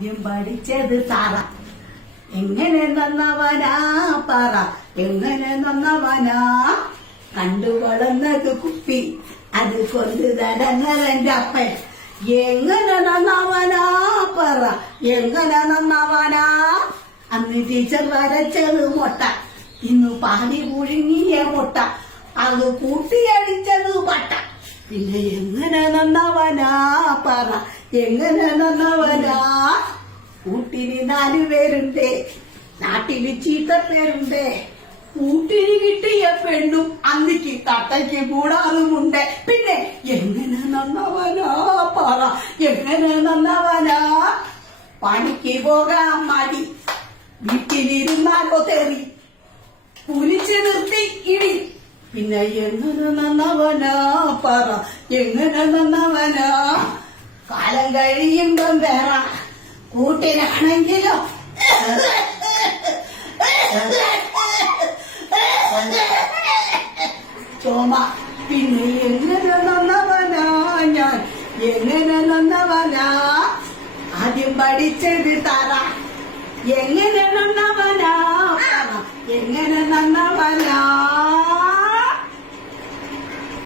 ആദ്യം പഠിച്ചത് തറ. എങ്ങനെ നന്നവനാ പറ, എങ്ങനെ നന്നവനാ. കണ്ടു വളർന്നത് കുപ്പി, അത് കൊണ്ട് തടങ്ങലെന്റെ അപ്പൻ. എങ്ങനെ നന്നവനാ പറ, എങ്ങനെ നന്നവനാ. അന്ന് ടീച്ചർ വരച്ചത് മുട്ട, ഇന്ന് പാതി പുഴുങ്ങിയ മുട്ട, അത് കൂട്ടിയടിച്ചത് പട്ട. പിന്നെ എങ്ങനെ നന്നവനാ പറ, എങ്ങനെ നന്നവനാ. കൂട്ടിന് 4 പേരുണ്ട്, നാട്ടില് ചീത്ത പേരുണ്ട്. കൂട്ടിന് കിട്ടിയ പെണ്ണും അന്നിക്ക് തട്ടയ്ക്ക് കൂടാറുമുണ്ട്. പിന്നെ എങ്ങനെ നന്നവനാ പറ, എങ്ങനെ നന്നവനാ. പണിക്ക് പോകാൻ മടി, വീട്ടിലിരുന്നാലോ തെറി, കുലിച്ചു നിർത്തി ഇടി. പിന്നെ എങ്ങനെ നന്നവനാ പറ, എങ്ങനെ നന്നവനാ. കാലം കഴിയുമ്പം വേറ, കൂട്ടിനാണെങ്കിലോ ചോമ. പിന്നെ എങ്ങനെ നന്നവനാ ഞാൻ, എങ്ങനെ നന്നവനാ. ആദ്യം പഠിച്ചത് തറ, എങ്ങനെ നന്നവനാ, എങ്ങനെ നന്നവനാ.